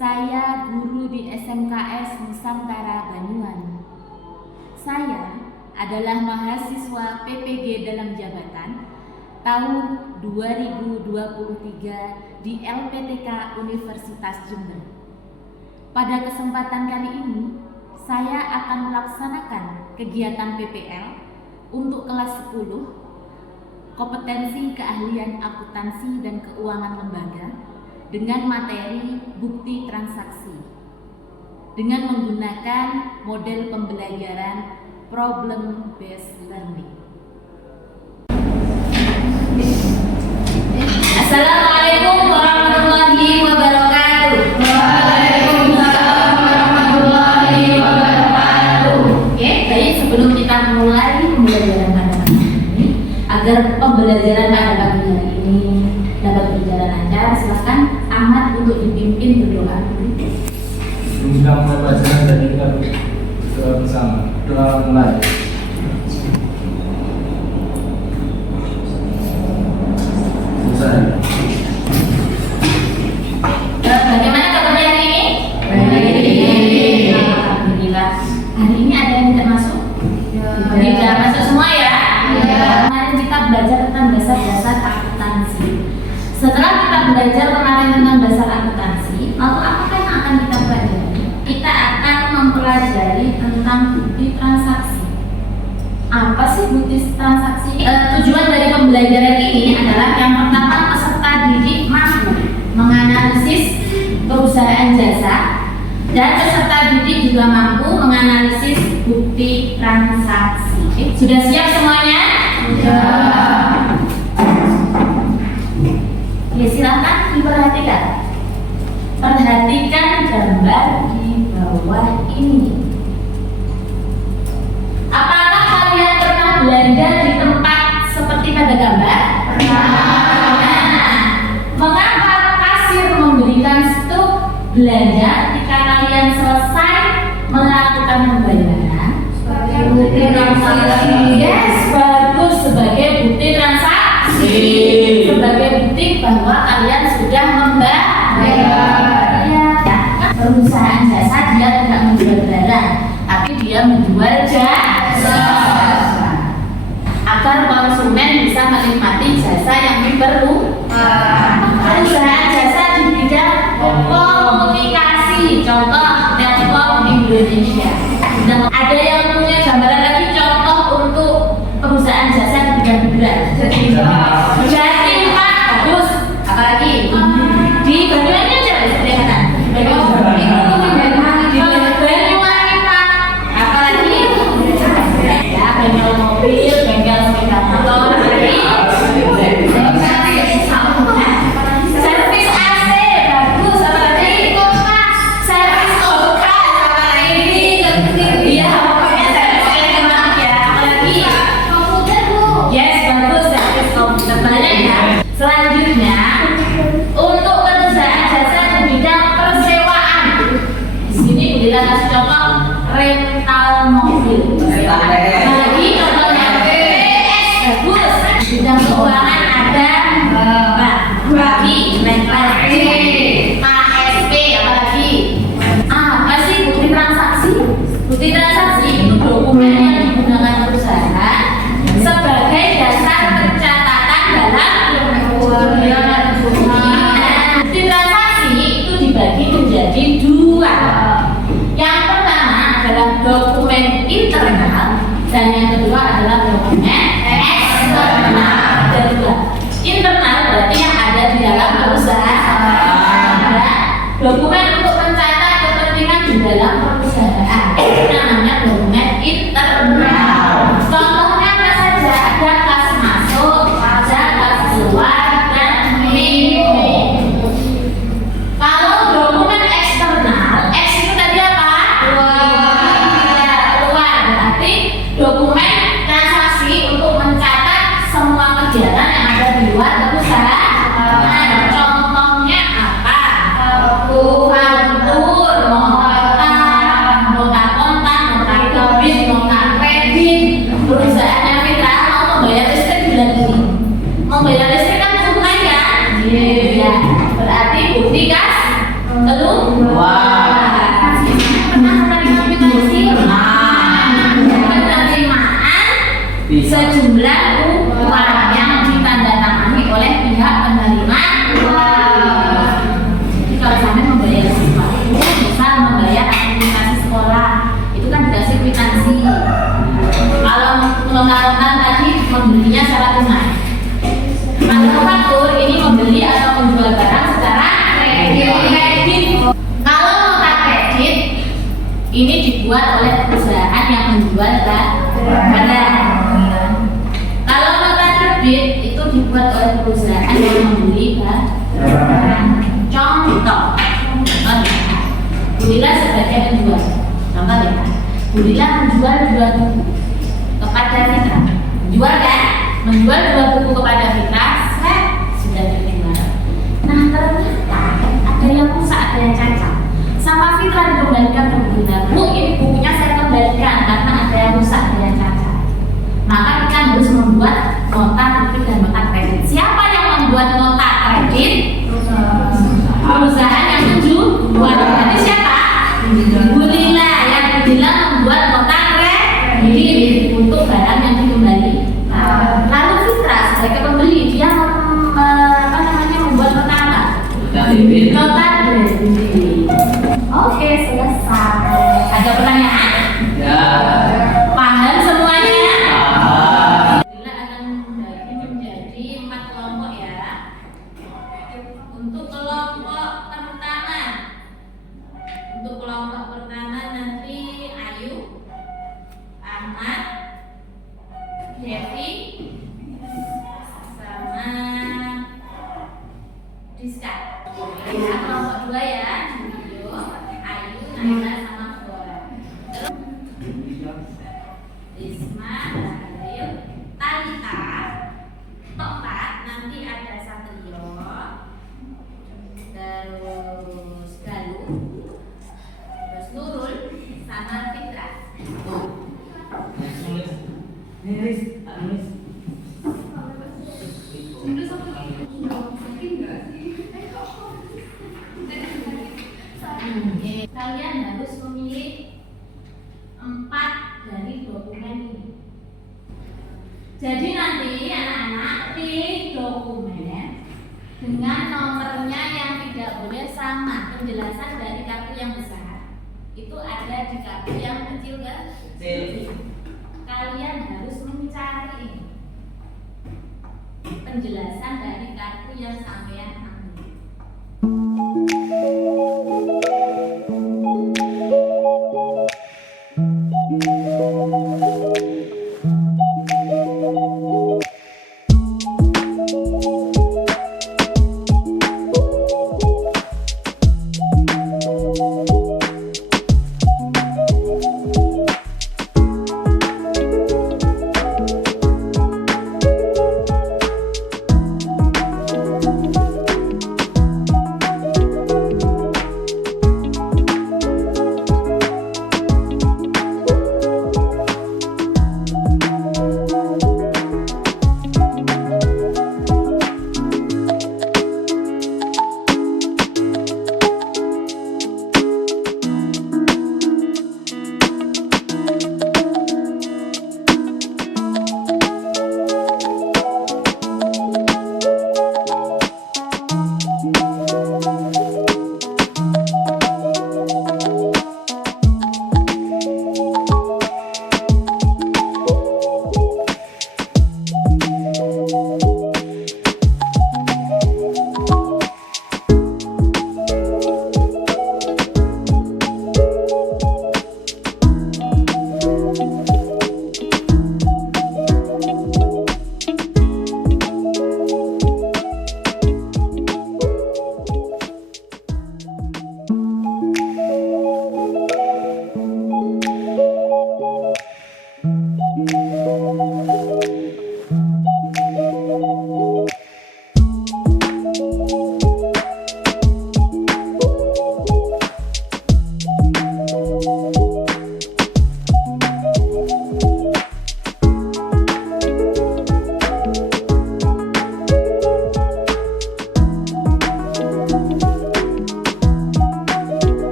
Saya guru di SMKS Nusantara Banyuwangi. Saya adalah mahasiswa PPG dalam jabatan tahun 2023 di LPTK Universitas Jember. Pada kesempatan kali ini, saya akan melaksanakan kegiatan PPL untuk kelas 10, kompetensi keahlian akuntansi dan keuangan lembaga, dengan materi bukti transaksi dengan menggunakan model pembelajaran problem based learning. Assalamualaikum warahmatullahi wabarakatuh. Waalaikumsalam warahmatullahi wabarakatuh. Oke, baik, sebelum kita mulai pembelajaran pada pagi ini, agar pembelajaran pada pagi hari ini dapat berjalan lancar, silakan Ahmad untuk dipimpin berdoa dulu. Sebelum kita mulai pelajaran dan kita berdoa bersama. Doa mulai. Selesai. Bagaimana kabarnya hari ini? Baik. Alhamdulillah. Hari ini ada yang tidak masuk? Tidak masuk semua ya? Kemarin kita belajar tentang dasar-dasar akuntansi. Setelah kita belajar kemarin tentang dasar akuntansi, lalu apa yang akan kita pelajari? Kita akan mempelajari tentang bukti transaksi. Apa sih bukti transaksi? Tujuan dari pembelajaran ini adalah yang pertama, peserta didik mampu menganalisis perusahaan jasa, dan peserta didik juga mampu menganalisis bukti transaksi. Sudah siap semuanya? Ya. Ya, silakan diperhatikan. Perhatikan gambar di bawah ini. Apakah kalian pernah belanja di tempat seperti pada gambar? Nah, mengapa kasir memberikan stok belanja ketika kalian selesai melakukan pembayaran? Sebagai bukti transaksi. Yes, bagus, sebagai bukti transaksi. Sebagai bukti bahwa kalian sudah membayar. Ya, perusahaan jasa dia tidak menjual barang, tapi dia menjual jasa. Agar konsumen bisa menikmati jasa yang diperlukan. Perusahaan jasa di bidang komunikasi, contoh Telkom Indonesia. Nah, ada yang punya gambaran lagi contoh untuk perusahaan jasa di bidang hiburan? Jadi Pak, bagus. Apalagi di Banyuwangi aja kelihatan. Banyuwangi Pak. Apalagi ya, bengkel mobil, bengkel sepeda motor, servis AC, bagus. Apalagi servis kulkas, apalagi iya, pokoknya servis elektronik ya. Apalagi komputer Bu. Yes, bagus, servis komputer banyak ya. Selanjutnya, untuk perusahaan jasa di bidang persewaan. Di sini Bu Lila kasih contoh rental mobil. Apalagi contohnya PS, bagus. Di bidang keuangan ada bagi KSP, apalagi apa sih bukti transaksi? Bukti transaksi itu dokumen yang digunakan perusahaan sebagai dasar pencatatan dalam keuangan. Bukti transaksi itu dibagi menjadi dua. Yang pertama adalah dokumen internal dan yang kedua adalah dokumen eksternal. Ada dua. Internal berarti yang ada di dalam perusahaan. Ada dokumen untuk mencatat kepentingan di dalam perusahaan. Itu namanya dokumen internal. Contohnya apa saja? Ada kas masuk, ada kas keluar, dan minimum. Kalau dokumen eksternal, X itu tadi apa? Keluar. Berarti dokumen transaksi untuk mencatat semua kegiatan yang ada di luar perusahaan. Contohnya apa? Faktur, nota kontak, nota menonton tadi membelinya secara tunai. Manufaktur ini membeli atau menjual barang secara kredit. Kalau nota kredit ini dibuat oleh perusahaan yang menjual barang. Kalau nota debit itu dibuat oleh perusahaan yang membeli barang. Contoh, Budila sebagai penjual. Contoh ya, Budila menjual 2 buku kepada Fitra. Menjual kan? Menjual 2 buku kepada Fitra, sudah dijual. Nah ternyata ada yang rusak, ada yang cacat. Sama Fitra dikembalikan ke Budila. Bu, ini bukunya saya kembalikan karena ada yang rusak, ada yang cacat. Maka kita harus membuat nota debit dan nota kredit. Siapa yang membuat nota kredit? Perusahaan yang menjual. Berarti siapa? Budila. Yang Budila membuat nota kredit untuk barang yang dikembalikan. Lalu Fitra sebagai pembeli dia membuat nota apa? Nota debit. Oke, selesai. Ada pertanyaan? Ya. Paham semuanya? Budila akan membagi menjadi 4 kelompok ya. Untuk kelompok pertama nanti Ayu, Ahmad, Devi, sama Diska. Ya, kelompok 2 ya, Yo, Ayu, Naila, sama Flora. Risma, Daniel, Talita, Topat, nanti ada Satrio, terus Galuh, terus Nurul, sama Fitra. Kalian harus memilih 4 dari dokumen ini. Jadi nanti anak-anak pilih dokumen dengan nomornya yang tidak boleh sama. Penjelasan dari kartu yang besar itu ada di kartu yang kecil kan? Kalian harus mencari penjelasan dari kartu yang sampean ambil.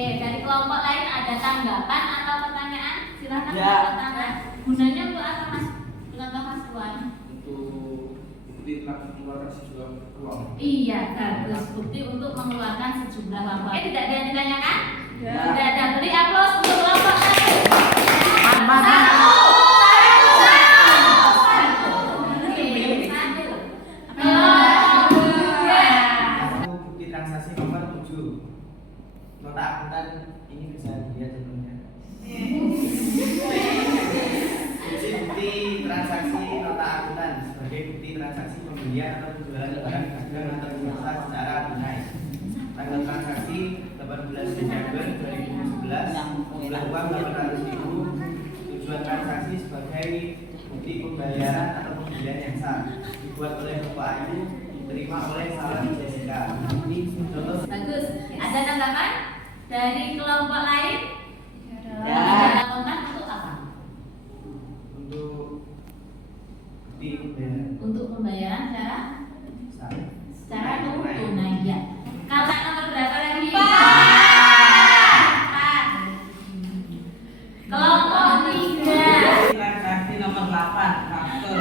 Oke, dari kelompok lain ada tanggapan atau pertanyaan? Silakan Ya. angkat tangan. Gunanya untuk apa Mas? Contoh Mas Tuan. Untuk bukti telah mengeluarkan sejumlah uang. Iya, bagus. Bukti untuk mengeluarkan sejumlah uang. Tidak ada yang ditanyakan? Ya. Tidak ada. Beri aplaus untuk kelompok satu. Satu bukti transaksi nomor 7. Nota akuntan ini bisa dilihat sebelumnya. Bukti transaksi nota akuntan sebagai bukti transaksi pembelian atau penjualan barang dagang atau jasa secara tunai. Tanggal transaksi 18 Desember 2011, jumlah uang 800.000. Tujuan transaksi sebagai bukti pembayaran atau pembelian yang sah. Dibuat oleh Bapak Ayu, diterima oleh Salam Jessica. Ini contoh. Bagus. Ada tanggapan dari kelompok lain? Ya. Ada kontak untuk apa? Untuk bukti pembayaran Untuk pembayaran sah. secara tunai. Ya. Kalau nomor berapa lagi? Kelompok 3. Transaksi nomor 8, faktor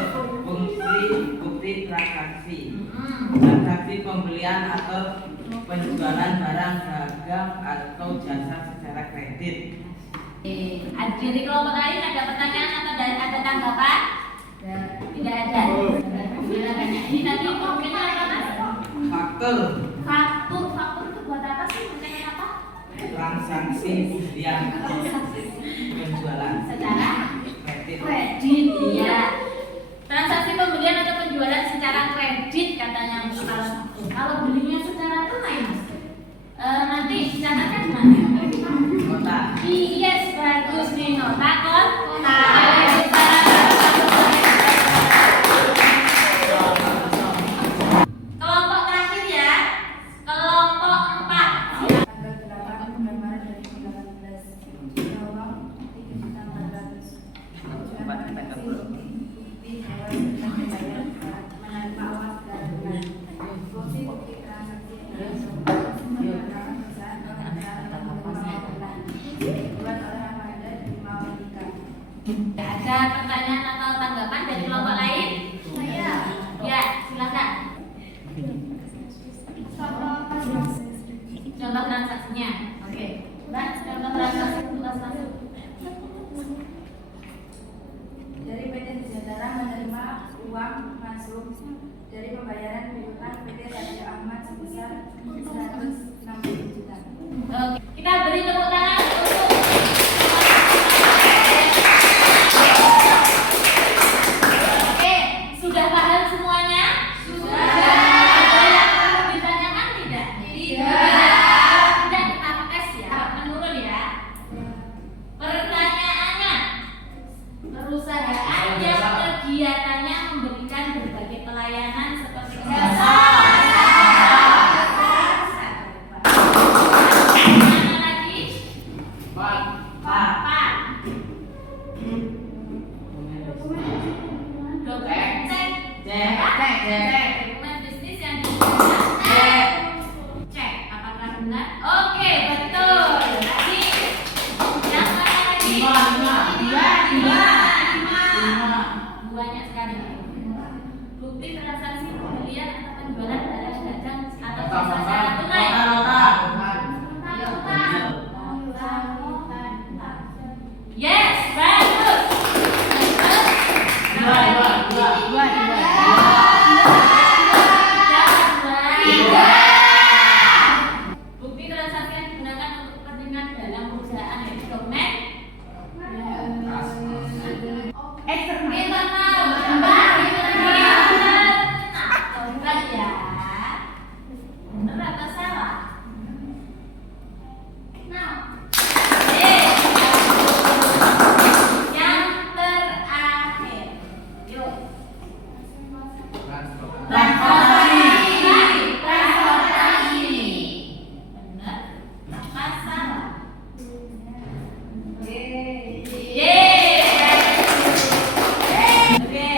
bukti transaksi. Hmm. Transaksi pembelian atau penjualan barang dagang atau jasa secara kredit. Dari kelompok lain ada pertanyaan atau ada tanggapan? Tidak ada. Ini nanti konkretnya apa Mas? Faktor Faktur itu buat apa sih? Mengenai apa? transaksi pembelian atau penjualan Secara kredit. kredit, iya. Transaksi pembelian atau penjualan secara kredit katanya untuk kalau belinya secara tunai Mas. Nanti dicatatkan mana? Nota. Yes, bagus nih nota kota. Kelompok terakhir ya, kelompok 4. Tanggal 8 bulan Maret 2018. Jumlah uang 3.400.000. Tujuan transaksi bukti bahwa sudah membayar menerima uang secara tunai. Fungsi bukti transaksi adalah menggunakan perusahaan atau perusahaan menerima tunai. Dibuat oleh Amanda dan Maulika. Ada pertanyaan atau tanggapan dari kelompok lain? Saya. Ya, silakan. Contoh transaksinya. Oke. Mbak, contoh transaksi untuk kelas 1. Dari PT Sejahtera menerima uang masuk dari pembayaran piutang PT Radio Ahmad sebesar 160 juta. Oke, kita beri tepuk tangan untuk Oke, sudah paham semuanya? Sudah. Ada yang perlu ditanyakan tidak? Tidak. Tidak, kita tes ya, menurun ya. Pertanyaannya, perusahaan yang kegiatannya memberikan berbagai pelayanan seperti jasa. Mana lagi? Pak. Papan. Dokumen cek. Cek. Dokumen bisnis yang digunakan. Cek. Apakah benar? Oke, betul. Lagi. Yang mana lagi? Lima. Banyak sekali. Bukti transaksi pembelian atau penjualan barang dagang atau jasa secara tunai. Yes, bagus. Bukti transaksi yang digunakan untuk kepentingan dalam perusahaan yaitu dokumen internal. Bukan ya? Benar atau salah? Nah. Yang terakhir. Yuk. Transportasi. Benar. Apa salah? Yeay. Oke.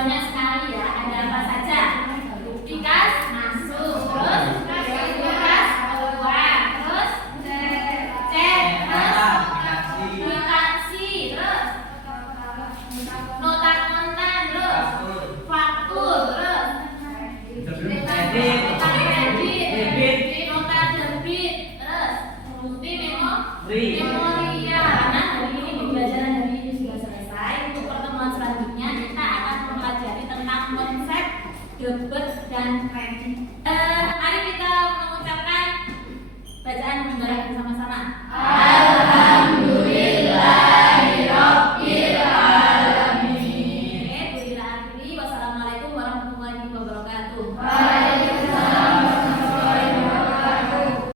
banyak sekali ya. Ada apa saja? Pikas masuk, terus pikas keluar, terus cek, terus aplikasi, terus nota konten, terus faktur, terus debit, nota debit, terus bukti memori ya. Nah, hari ini pembelajaran hari ini sudah selesai. Untuk pertemuan selanjutnya kita akan mempelajari tentang konsep debit dan kredit. Mari kita mengucapkan bacaan pembahasan bersama-sama. Alhamdulillah.